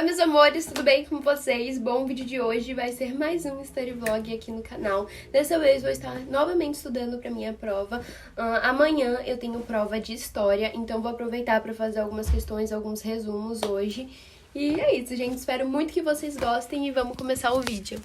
Oi meus amores, tudo bem com vocês? Bom, o vídeo de hoje vai ser mais um Story Vlog aqui no canal. Dessa vez vou estar novamente estudando pra minha prova. Amanhã eu tenho prova de História, então vou aproveitar pra fazer algumas questões, alguns resumos hoje. E é isso, gente. Espero muito que vocês gostem e vamos começar o vídeo.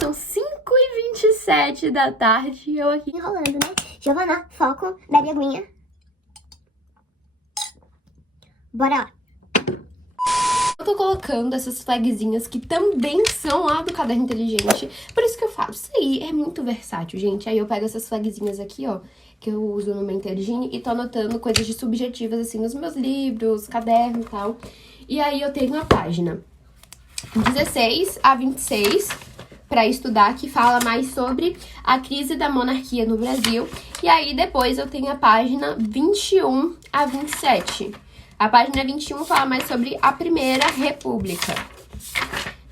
São 5h27 da tarde e eu aqui enrolando, né? Giovana, foco, bebe aguinha. Bora lá. Eu tô colocando essas flagzinhas que também são lá do Caderno Inteligente. Por isso que eu falo, isso aí é muito versátil, gente. Aí eu pego essas flagzinhas aqui, ó, que eu uso no Mentergine e tô anotando coisas de subjetivas, assim, nos meus livros, caderno e tal. E aí eu tenho a página 16 a 26... para estudar, que fala mais sobre a crise da monarquia no Brasil. E aí, depois, eu tenho a página 21 a 27. A página 21 fala mais sobre a Primeira República.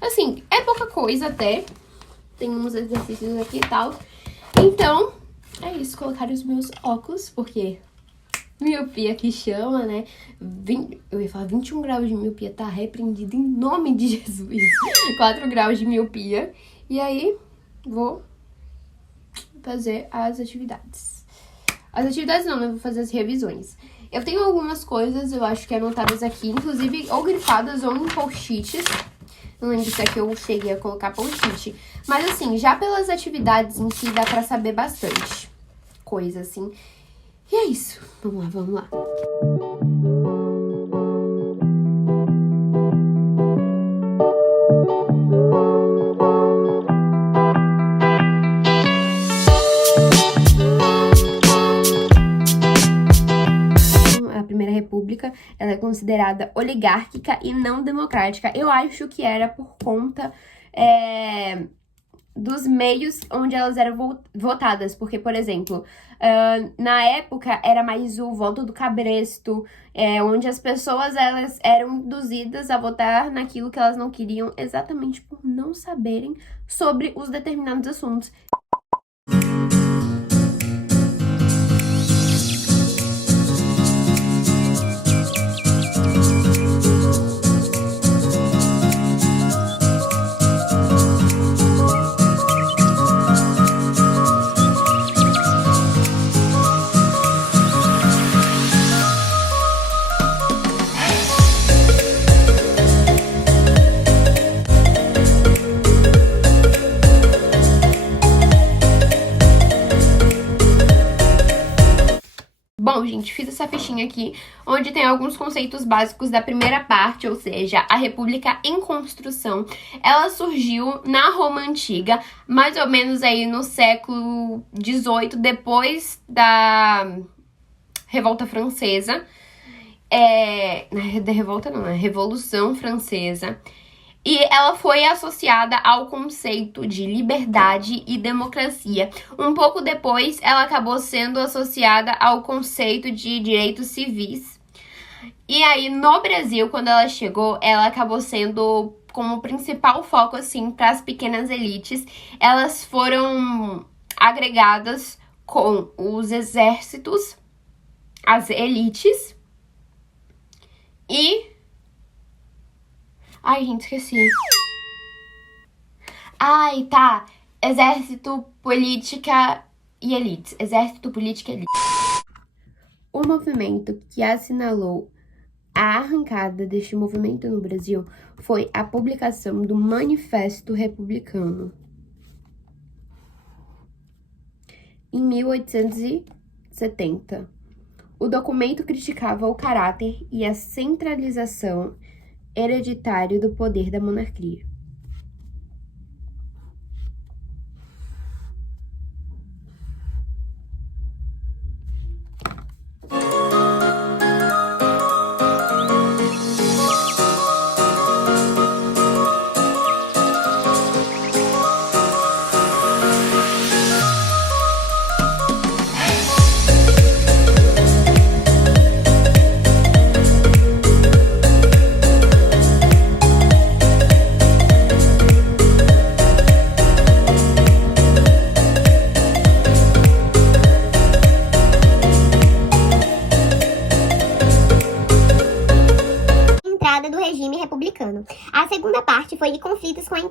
Assim, é pouca coisa até. Tem uns exercícios aqui e tal. Então, é isso. Colocar os meus óculos, porque miopia que chama, né? Eu ia falar 21 graus de miopia, tá repreendido em nome de Jesus. 4 graus de miopia. E aí, vou fazer as atividades. As atividades não, eu vou fazer as revisões. Eu tenho algumas coisas, eu acho que anotadas aqui, inclusive ou grifadas ou em post-its. Não lembro se é que eu cheguei a colocar post-it. Mas assim, já pelas atividades em si, dá pra saber bastante coisa, assim. E é isso. Vamos lá, vamos lá. República, ela é considerada oligárquica e não democrática. Eu acho que era por conta dos meios onde elas eram votadas, porque, por exemplo, na época era mais o voto do cabresto, onde as pessoas elas eram induzidas a votar naquilo que elas não queriam, exatamente por não saberem sobre os determinados assuntos. Bom, gente, fiz essa fichinha aqui, onde tem alguns conceitos básicos da primeira parte, ou seja, a República em construção. Ela surgiu na Roma Antiga, mais ou menos aí no século XVIII, depois da Revolta Francesa. Da Revolta não, é Revolução Francesa. E ela foi associada ao conceito de liberdade e democracia. Um pouco depois, ela acabou sendo associada ao conceito de direitos civis. E aí, no Brasil, quando ela chegou, ela acabou sendo como principal foco, assim, para as pequenas elites. Elas foram agregadas com os exércitos, as elites e... Ai, gente, esqueci. Ai, tá. Exército, política e elites. Exército, política e elites. O movimento que assinalou a arrancada deste movimento no Brasil foi a publicação do Manifesto Republicano. Em 1870. O documento criticava o caráter e a centralização hereditário do poder da monarquia.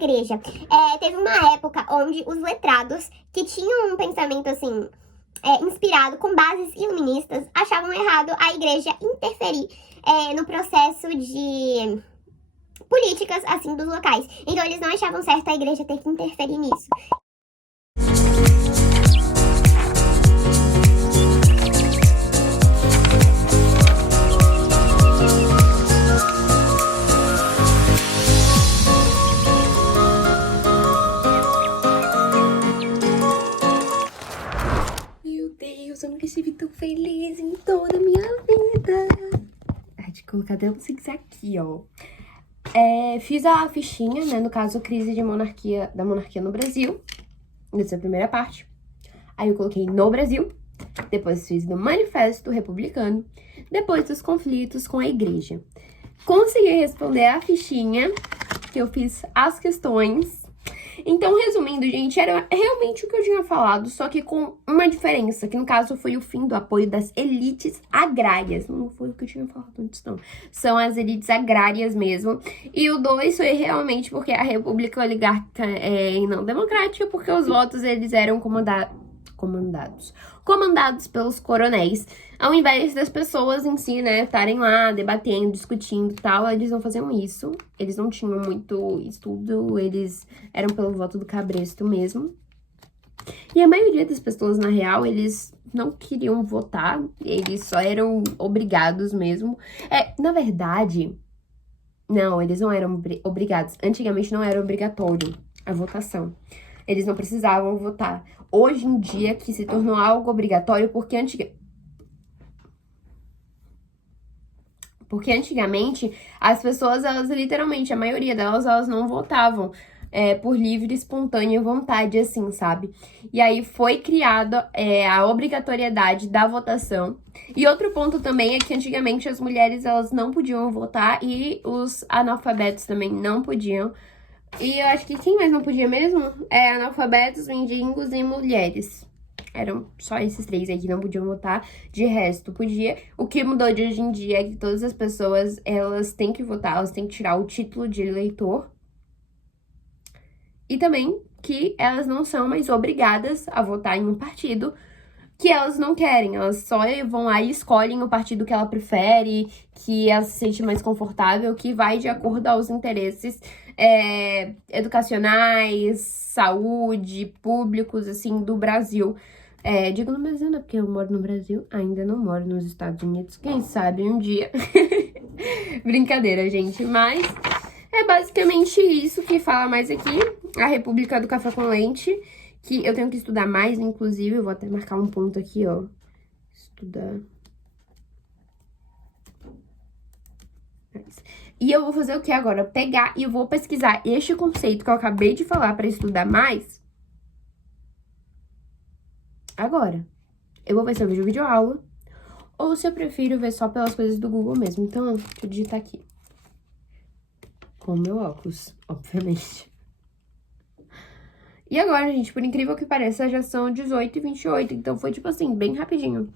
igreja. Teve uma época onde os letrados, que tinham um pensamento assim, inspirado com bases iluministas, achavam errado a igreja interferir no processo de políticas, assim, dos locais. Então eles não achavam certo a igreja ter que interferir nisso. Meu Deus, eu nunca estive tão feliz em toda a minha vida. Ai, de colocar até um aqui, ó. Fiz a fichinha, né? No caso, crise da monarquia no Brasil. Essa é a primeira parte. Aí eu coloquei no Brasil. Depois fiz no Manifesto Republicano. Depois dos conflitos com a igreja. Consegui responder a fichinha, que eu fiz as questões. Então, resumindo, gente, era realmente o que eu tinha falado, só que com uma diferença, que no caso foi o fim do apoio das elites agrárias. Não foi o que eu tinha falado antes, não. São as elites agrárias mesmo. E o 2 foi realmente porque a república oligárquica e não democrática, porque os votos, eles eram comandados pelos coronéis. Ao invés das pessoas em si, né, estarem lá debatendo, discutindo e tal, eles não faziam isso. Eles não tinham muito estudo, eles eram pelo voto do cabresto mesmo. E a maioria das pessoas, na real, eles não queriam votar, eles só eram obrigados mesmo. Na verdade, não, eles não eram obrigados. Antigamente não era obrigatório a votação. Eles não precisavam votar. Hoje em dia que se tornou algo obrigatório, porque antigamente as pessoas, elas literalmente, a maioria delas, elas não votavam por livre e espontânea vontade, assim, sabe? E aí foi criada a obrigatoriedade da votação. E outro ponto também é que antigamente as mulheres, elas não podiam votar e os analfabetos também não podiam. E eu acho que quem mais não podia mesmo? Analfabetos, mendigos e mulheres. Eram só esses 3 aí que não podiam votar. De resto, podia. O que mudou de hoje em dia é que todas as pessoas, elas têm que votar, elas têm que tirar o título de eleitor. E também que elas não são mais obrigadas a votar em um partido que elas não querem. Elas só vão lá e escolhem o partido que ela prefere, que ela se sente mais confortável, que vai de acordo aos interesses educacionais, saúde, públicos, assim, do Brasil. Digo no Brasil, né? Porque eu moro no Brasil, ainda não moro nos Estados Unidos. Quem sabe um dia. Brincadeira, gente. Mas é basicamente isso que fala mais aqui. A República do Café com Leite. Que eu tenho que estudar mais, inclusive. Eu vou até marcar um ponto aqui, ó. Estudar. E eu vou fazer o que agora? Pegar e eu vou pesquisar este conceito que eu acabei de falar pra estudar mais. Agora. Eu vou ver se eu vejo videoaula ou se eu prefiro ver só pelas coisas do Google mesmo. Então, deixa eu digitar aqui. Com o meu óculos, obviamente. E agora, gente, por incrível que pareça, já são 18h28, então foi, tipo assim, bem rapidinho.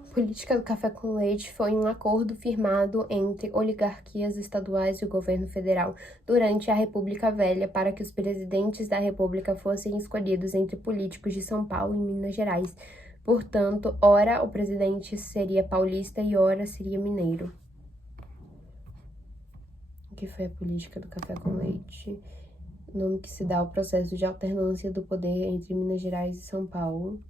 A política do café com leite foi um acordo firmado entre oligarquias estaduais e o governo federal durante a República Velha para que os presidentes da República fossem escolhidos entre políticos de São Paulo e Minas Gerais. Portanto, ora o presidente seria paulista e ora seria mineiro. O que foi a política do café com leite? O nome que se dá ao processo de alternância do poder entre Minas Gerais e São Paulo.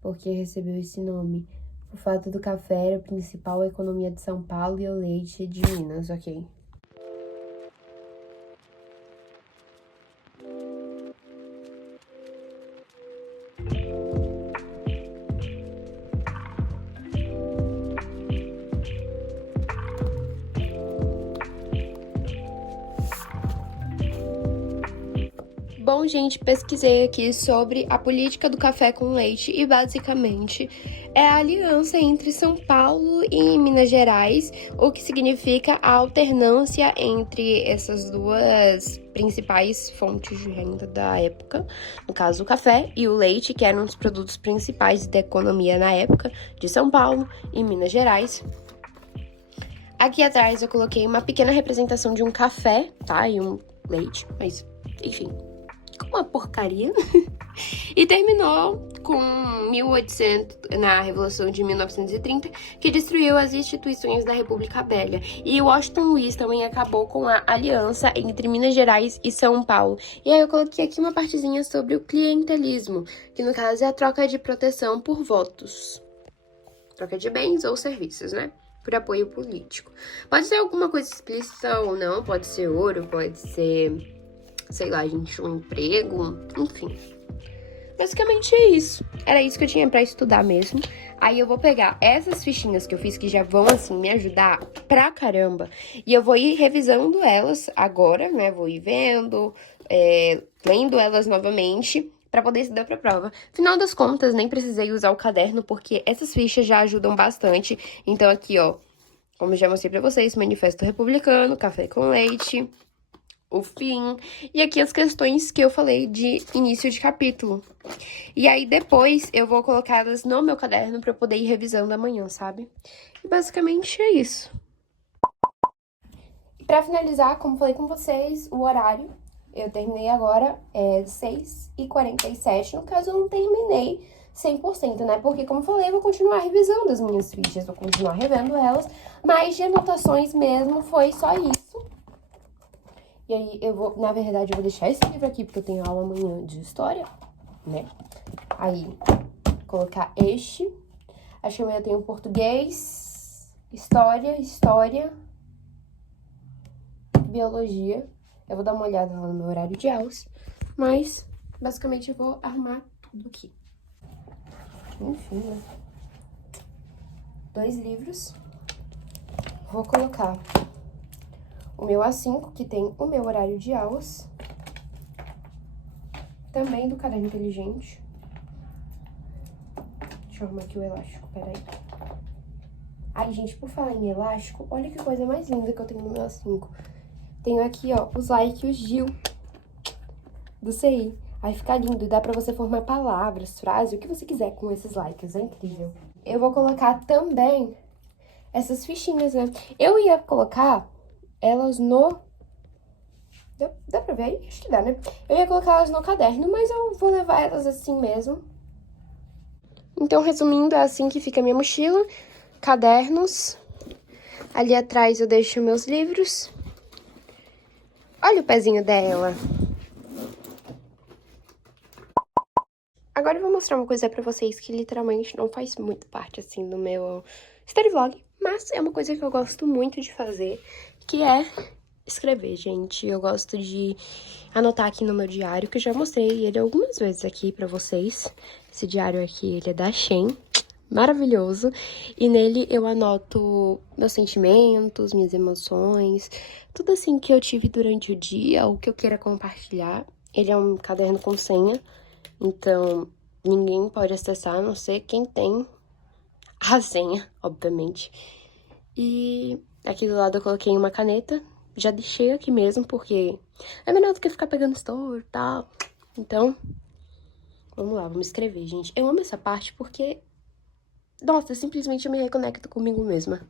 Por que recebeu esse nome? O fato do café era a principal economia de São Paulo e o leite de Minas, ok. Bom, Bom, gente, pesquisei aqui sobre a política do café com leite e basicamente é a aliança entre São Paulo e Minas Gerais, o que significa a alternância entre essas duas principais fontes de renda da época, no caso o café e o leite, que eram os produtos principais da economia na época de São Paulo e Minas Gerais. Aqui atrás eu coloquei uma pequena representação de um café, tá? E um leite, mas enfim, uma porcaria. E terminou com 1800, na Revolução de 1930, que destruiu as instituições da República Velha. E Washington Luiz também acabou com a aliança entre Minas Gerais e São Paulo. E aí eu coloquei aqui uma partezinha sobre o clientelismo, que no caso é a troca de proteção por votos. Troca de bens ou serviços, né? Por apoio político. Pode ser alguma coisa explícita ou não, pode ser ouro, pode ser, sei lá, gente, um emprego, enfim. Basicamente é isso. Era isso que eu tinha pra estudar mesmo. Aí eu vou pegar essas fichinhas que eu fiz, que já vão, assim, me ajudar pra caramba. E eu vou ir revisando elas agora, né? Vou ir vendo, lendo elas novamente, pra poder estudar pra prova. Final das contas, nem precisei usar o caderno, porque essas fichas já ajudam bastante. Então aqui, ó, como eu já mostrei pra vocês, Manifesto Republicano, Café com Leite, o fim, e aqui as questões que eu falei de início de capítulo. E aí depois eu vou colocá-las no meu caderno pra eu poder ir revisando amanhã, sabe? E basicamente é isso. E pra finalizar, como falei com vocês, o horário, eu terminei agora, 6h47, no caso eu não terminei 100%, né? Porque, como falei, eu vou continuar revisando as minhas fichas, vou continuar revendo elas, mas de anotações mesmo foi só isso. E aí, na verdade, eu vou deixar esse livro aqui, porque eu tenho aula amanhã de história, né? Aí, colocar este. Acho que amanhã eu tenho português, história, biologia. Eu vou dar uma olhada lá no meu horário de aulas, mas, basicamente, eu vou arrumar tudo aqui. Enfim, né? 2 livros. Vou colocar o meu A5, que tem o meu horário de aulas. Também do Caderno Inteligente. Deixa eu arrumar aqui o elástico, peraí. Ai, gente, por falar em elástico, olha que coisa mais linda que eu tenho no meu A5. Tenho aqui, ó, os like e o Gil do CI. Aí fica lindo, dá pra você formar palavras, frases, o que você quiser com esses likes, é incrível. Eu vou colocar também essas fichinhas, né? Eu ia colocar elas no... Dá pra ver aí? Acho que dá, né? Eu ia colocar elas no caderno, mas eu vou levar elas assim mesmo. Então, resumindo, é assim que fica a minha mochila. Cadernos. Ali atrás eu deixo meus livros. Olha o pezinho dela. Agora eu vou mostrar uma coisa pra vocês que literalmente não faz muito parte, assim, do meu story vlog. Mas é uma coisa que eu gosto muito de fazer, que é escrever, gente. Eu gosto de anotar aqui no meu diário, que eu já mostrei ele algumas vezes aqui pra vocês. Esse diário aqui, ele é da Shein, maravilhoso. E nele eu anoto meus sentimentos, minhas emoções, tudo assim que eu tive durante o dia, ou que eu queira compartilhar. Ele é um caderno com senha, então ninguém pode acessar, a não ser quem tem a senha, obviamente. E aqui do lado eu coloquei uma caneta. Já deixei aqui mesmo, porque é melhor do que ficar pegando story e tal. Então, vamos lá, vamos escrever, gente. Eu amo essa parte porque, nossa, simplesmente eu me reconecto comigo mesma.